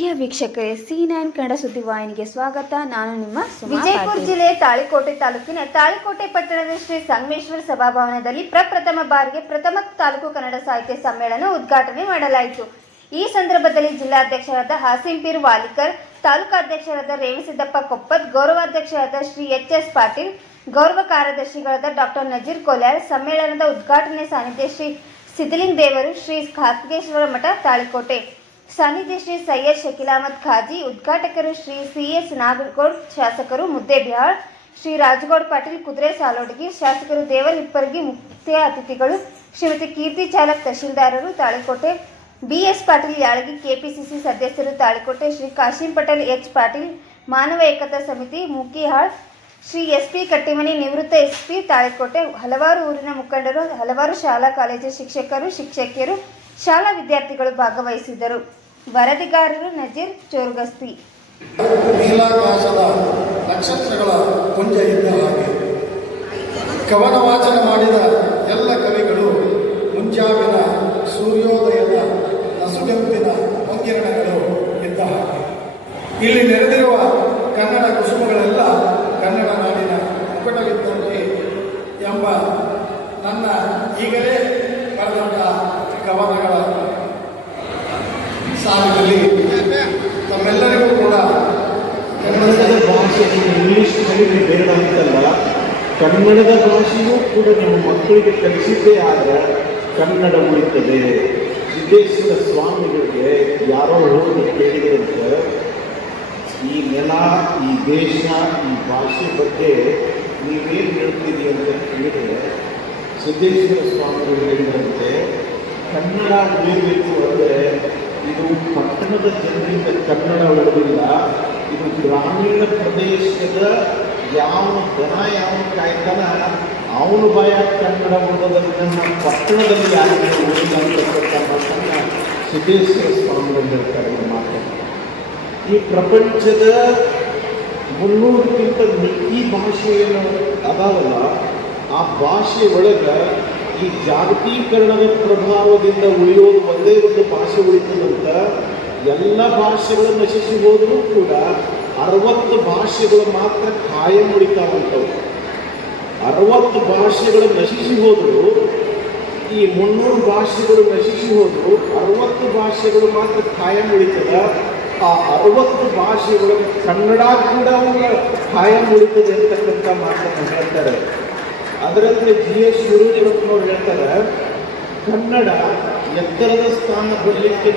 ಪ್ರಿಯ ವೀಕ್ಷಕರೇ, C9 ಕನ್ನಡ ಸುದ್ದಿವಾಹಿನಿಗೆ ಸ್ವಾಗತ. ನಾನು ನಿಮ್ಮ ವಿಜಯಪುರ ಜಿಲ್ಲೆಯ ತಾಳಿಕೋಟೆ ತಾಲೂಕಿನ ತಾಳಿಕೋಟೆ ಪಟ್ಟಣದ ಶ್ರೀ ಸಂಗಮೇಶ್ವರ ಸಭಾಭವನದಲ್ಲಿ ಪ್ರಪ್ರಥಮ ಬಾರಿಗೆ ಪ್ರಥಮ ತಾಲೂಕು ಕನ್ನಡ ಸಾಹಿತ್ಯ ಸಮ್ಮೇಳನ ಉದ್ಘಾಟನೆ ಮಾಡಲಾಯಿತು. ಈ ಸಂದರ್ಭದಲ್ಲಿ ಜಿಲ್ಲಾಧ್ಯಕ್ಷರಾದ ಹಾಸಿಂಪೀರ್ ವಾಲಿಕರ್, ತಾಲೂಕಾಧ್ಯಕ್ಷರಾದ ರೇವಣಸಿದ್ದಪ್ಪ ಕೊಪ್ಪದ್, ಗೌರವಾಧ್ಯಕ್ಷರಾದ ಶ್ರೀ H.S. ಪಾಟೀಲ್, ಗೌರವ ಕಾರ್ಯದರ್ಶಿಗಳಾದ ಡಾಕ್ಟರ್ ನಜೀರ್ ಕೊಲ್ಯಾಳ್, ಸಮ್ಮೇಳನದ ಉದ್ಘಾಟನೆ ಸಾನ್ನಿಧ್ಯ ಶ್ರೀ ಸಿದ್ಧಲಿಂಗ ದೇವರು, ಶ್ರೀ ಕಾರ್ತಿಕೇಶ್ವರ ಮಠ ತಾಳಿಕೋಟೆ, ಸಾನ್ನಿಧ್ಯ ಶ್ರೀ ಸೈಯದ್ ಶಕೀಲ್ ಅಹಮದ್ ಖಾಜಿ, ಉದ್ಘಾಟಕರು ಶ್ರೀ C.S. ನಾಗರಗೌಡ್, ಶಾಸಕರು ಮುದ್ದೇಬಿಹಾಳ್, ಶ್ರೀ ರಾಜಗೌಡ ಪಾಟೀಲ್ ಕುದುರೆ ಸಾಲೋಟಗಿ, ಶಾಸಕರು ದೇವರ ಹಿಪ್ಪರಗಿ, ಮುಖ್ಯ ಅತಿಥಿಗಳು ಶ್ರೀಮತಿ ಕೀರ್ತಿ ಚಾಲಕ್, ತಹಶೀಲ್ದಾರರು ತಾಳಿಕೋಟೆ, B.S. ಪಾಟೀಲ್ ಯಾಳಗಿ, KPCC ಸದಸ್ಯರು ತಾಳಿಕೋಟೆ, ಶ್ರೀ ಕಾಶಿಂ ಪಟೇಲ್ H. ಪಾಟೀಲ್, ಮಾನವ ಏಕತಾ ಸಮಿತಿ ಮೂಕಿಹಾಳ್, ಶ್ರೀ SP ಕಟ್ಟಿಮನಿ, ನಿವೃತ್ತ SP ತಾಳಿಕೋಟೆ, ಹಲವಾರು ಊರಿನ ಮುಖಂಡರು, ಹಲವಾರು ಶಾಲಾ ಕಾಲೇಜು ಶಿಕ್ಷಕರು, ಶಿಕ್ಷಕಿಯರು, ಶಾಲಾ ವಿದ್ಯಾರ್ಥಿಗಳು ಭಾಗವಹಿಸಿದರು. ವರದಿಗಾರರು ನಜೀರ್ ಚೋರ್ಗಸ್ತಿ. ನೀಲಾಕಾಶದ ನಕ್ಷತ್ರಗಳ ಪುಂಜ ಇದ್ದ ಹಾಗೆ ಕವನ ವಾಚನ ಮಾಡಿದ ಎಲ್ಲ ಕವಿಗಳು ಮುಂಜಾವಿನ ಸೂರ್ಯೋದಯದ ನಸುಗೆಂಪಿನ ಹೊಂಗಿರಣಗಳು ಇದ್ದ ಹಾಗೆ ಇಲ್ಲಿ ನೆರೆದಿರುವ ಕನ್ನಡ ಕುಸುಮಗಳೆಲ್ಲ ಕನ್ನಡ ನಾಡಿನ ಮುಕಟವಿದ್ದಂತೆ ಎಂಬ ನನ್ನ ಈಗಲೇ ಬರೆದಂಥ ಕವನಗಳ ಸಾಲಿನಲ್ಲಿ ನಮ್ಮೆಲ್ಲರಿಗೂ ಕೂಡ ಕನ್ನಡದ ಭಾಷೆ ಇಂಗ್ಲೀಷ್ ಕಲಿಕೆ ಬೇಡ ಅಂತಲ್ಲ, ಕನ್ನಡದ ಭಾಷೆಯೂ ಕೂಡ ನೀವು ಮಕ್ಕಳಿಗೆ ಕಲಿಸಿದ್ದೇ ಆದರೆ ಕನ್ನಡ ಉಳಿತದೆ. ಸಿದ್ದೇಶ್ವರ ಸ್ವಾಮಿಗಳಿಗೆ ಯಾರೋ ಹೋಗಿ ಕೇಳಿದಂತೆ ಈ ನೆಲ, ಈ ದೇಶ, ಈ ಭಾಷೆ ಬಗ್ಗೆ ನೀವೇನು ಹೇಳ್ತೀರಿ ಅಂತ ಕೇಳಿದರೆ ಸಿದ್ದೇಶ್ವರ ಸ್ವಾಮಿಗಳು ಹೇಳಿದಂತೆ ಕನ್ನಡ ಉಳಿಯಬೇಕು ಅಂದರೆ ಇದು ಪಟ್ಟಣದ ಜನರಿಂದ ಕನ್ನಡ ಉಳಿದಿಲ್ಲ, ಇದು ಗ್ರಾಮೀಣ ಪ್ರದೇಶದ ಯಾವ ದನ ಯಾವ ಕಾಯ್ತಾನ ಅವನು ಭಯ ಕನ್ನಡ ಉಳಿದದನ್ನು ಪಟ್ಟಣದಲ್ಲಿ ಯಾರಿಗೆ ಉಳಿಲ್ಲ ಅಂತಕ್ಕಂಥ ಮಾತನ್ನು ಸಿದ್ದೇಶ್ವರ ಸ್ವಾಮಿಗಳು ಹೇಳ್ತಾರೆ. ಮಾತು ಈ ಪ್ರಪಂಚದ 300ಕ್ಕಿಂತ ಮಿಕ್ಕಿ ಭಾಷೆಯನ್ನು ಅದಾವಲ್ಲ, ಆ ಭಾಷೆ ಒಳಗೆ ಈ ಜಾಗತೀಕರಣದ ಪ್ರಭಾವದಿಂದ ಉಳಿಯೋದು ಒಂದೇ ಒಂದು ಭಾಷೆ ಉಳಿತದಂತ. ಎಲ್ಲ ಭಾಷೆಗಳು ನಶಿಸಿ ಹೋದರೂ ಕೂಡ 60 ಭಾಷೆಗಳು ಮಾತ್ರ ಕಾಯಂ ಉಳಿತಾವಂಥವು. 60 ಭಾಷೆಗಳು ನಶಿಸಿ ಹೋದರೂ, ಈ 300 ಭಾಷೆಗಳು ನಶಿಸಿ ಹೋದರೂ 60 ಭಾಷೆಗಳು ಮಾತ್ರ ಕಾಯಂ ಉಳಿತದ. ಆ 60 ಭಾಷೆಗಳು ಕನ್ನಡ ಕೂಡ ಕಾಯಂ ಉಳಿತದೆ ಅಂತಕ್ಕಂಥ ಮಾತನ್ನು ಹೇಳ್ತಾರೆ. ಅದರಂತೆ G.S. ಶಿವರುದ್ರಪ್ಪನವ್ರು ಹೇಳ್ತಾರೆ, ಕನ್ನಡ ಎತ್ತರದ ಸ್ಥಾನ ಬರಲಿಕ್ಕೆ